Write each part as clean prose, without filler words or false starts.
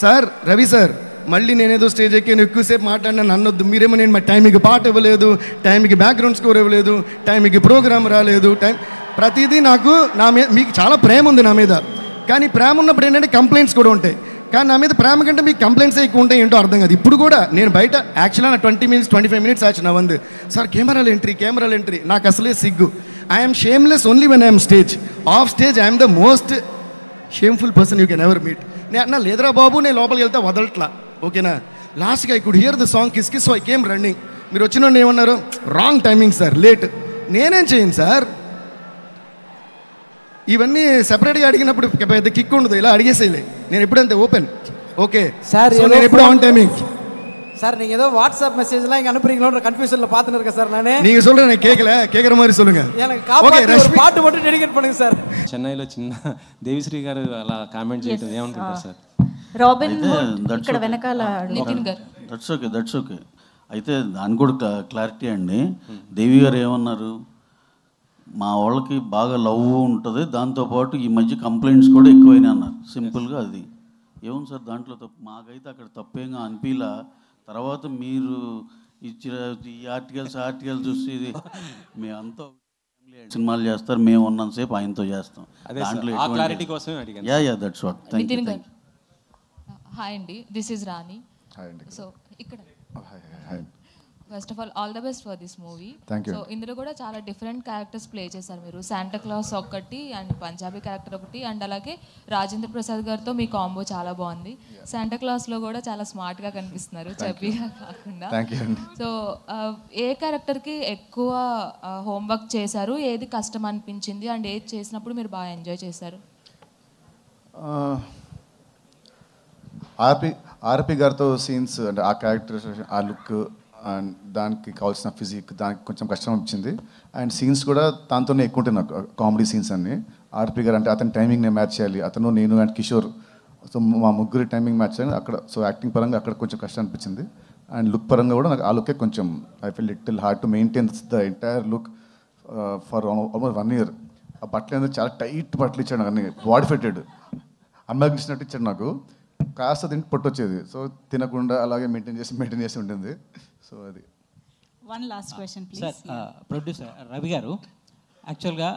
Sir Ravi sir మళ్ళీ నేనేదో stage ఎక్కి ఎక్కువసేపు మాట్లాడినా నన్నొద్దు. మీరేమో నేను టైంకి పాట ఇవ్వలేదు, టైంకి బ్యాక్గ్రౌండ్ స్కోర్ ఇవ్వలేదు, టైంకి ప్రోగ్రామ్ రాలేదు, ప్రతిదీ నాకు నా మీద మీకు చాలా ప్రేమ ఉంది నా మీద. కానీ ప్రేమ ఉన్నప్పుడు ఏంటంటే కంప్లైంట్స్ కూడా ఉంటాయి. కానీ నా మీద ప్రేమ కంటే మీకు కంప్లైంట్స్ ఎక్కువ ఉంటాయి ఏంటో అర్థం కాదు. ఇప్పుడు కూడా నేను బయట యాక్చువల్గా నా 25 minutes ఆచి నా వందు సార్ కెమెరాలు ఎంట్రీ నాకు అసలే సిగ్గు. I'm shameless only when I'm stage. Of stage I'm the most shameful person you can ever meet. నేను అన్నా లేదురా బాబు, నేను లోపలికి వెళ్తే వదలట్లా, ఓకేనా. లాస్ట్గా I could hear the song kiss kiss, so I came running. మీరు వచ్చిన ఏమన్నారు, రాంగ్ టైమింగ్ సార్, లేట్. నేనేం చేయను సార్, ఇవన్నీ సెపరేట్గా అడిగినప్పుడు పెద్ద కిక్ ఉండదు, ఇలా అడిగేసేయలే. నేను ఎప్పుడంతే ఓపెన్, ఓకే సార్ నేను ఎప్పుడు ఆన్ టైమింగ్. சார் நீங்க ஏதோ வாட்ஸ்அப் மெசேஜ்லாம் இங்க அனுப்புறீங்களோன்ற கன்ஃபியூஷன்ல பாத்துட்டு இருக்கேன் சார் நானே. நீங்க சொல்றேன் நான் கேக்குற மாதிரி சொல்லுங்க. எனக்கு காப்பாத்தி ஒரு பாட்டு மட்டும் டெடிகேட் பண்ணுங்க சார். చెన్నైలో చిన్న దేవిశ్రీ గారు అలా కామెంట్ చేయడం ఏమనుకుంటారు సార్? రాబిన్ ఇక్కడ వెనకాల నితిన్ గారు. That's okay. అయితే దాని కూడా క్లారిటీ అండి. దేవి గారు ఏమన్నారు, మా వాళ్ళకి బాగా లవ్ ఉంటుంది, దాంతోపాటు ఈ మధ్య కంప్లైంట్స్ కూడా ఎక్కువైనా అన్నారు. సింపుల్గా అది ఏముంది సార్ దాంట్లో తప్పు? మాకైతే అక్కడ తప్పేంగా అనిపిలా. తర్వాత మీరు ఇచ్చిన ఈ ఆర్టికల్స్ చూసి మేమంతా సినిమాలు చేస్తారు, మేము ఉన్నంతసేపు ఆయనతో చేస్తాం. దాంట్లో that's what. Thank you. Hi అండి, దిస్ ఈజ్ రాణి. సో ఇక్కడ first of all the best for this movie. So ఇందులో కూడా చాలా డిఫరెంట్ క్యారెక్టర్స్ ప్లే చేశారు మీరు. శాంటా క్లాస్ ఒకటి అండ్ పంజాబీ క్యారెక్టర్ ఒకటి, అండ్ అలాగే రాజేంద్ర ప్రసాద్ గారితో మీ కాంబో చాలా బాగుంది. శాంటా క్లాస్లో కూడా చాలా స్మార్ట్గా కనిపిస్తున్నారు, చబ్బీగా కాకుండా. సో ఏ క్యారెక్టర్కి ఎక్కువ హోంవర్క్ చేశారు, ఏది కష్టం అనిపించింది, అండ్ ఏది చేసినప్పుడు మీరు బాగా ఎంజాయ్ చేశారు? ఆర్పి గారితో సీన్స్ అంటే ఆ క్యారెక్టర్, ఆ లుక్ అండ్ దానికి కావాల్సిన ఫిజిక్, దానికి కొంచెం కష్టం అనిపించింది. అండ్ సీన్స్ కూడా దాంతోనే ఎక్కువ ఉంటాయి నాకు, కామెడీ సీన్స్ అన్ని. ఆర్పి గారు అంటే అతని టైమింగ్ నేను మ్యాచ్ చేయాలి, అతను నేను అండ్ కిషోర్, సో మా ముగ్గురి టైమింగ్ మ్యాచ్ చేయాలి అక్కడ. సో యాక్టింగ్ పరంగా అక్కడ కొంచెం కష్టం అనిపించింది. అండ్ లుక్ పరంగా కూడా నాకు ఆ లుకే కొంచెం I feel little hard to maintain the entire look for almost 1 year. ఆ బట్టలు అనేది చాలా టైట్ బట్టలు ఇచ్చాడు నాకు, అన్ని బాడీ ఫిట్టెడ్ అమ్మాయికి ఇచ్చినట్టు ఇచ్చాడు నాకు. కాస్త తింటే పొట్టు వచ్చేది, సో తినకుండా అలాగే మెయింటైన్ చేసి ఉంటుంది. సో అది. One last question please. Sir producer Ravi గారు, యాక్చువల్గా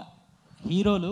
హీరోలు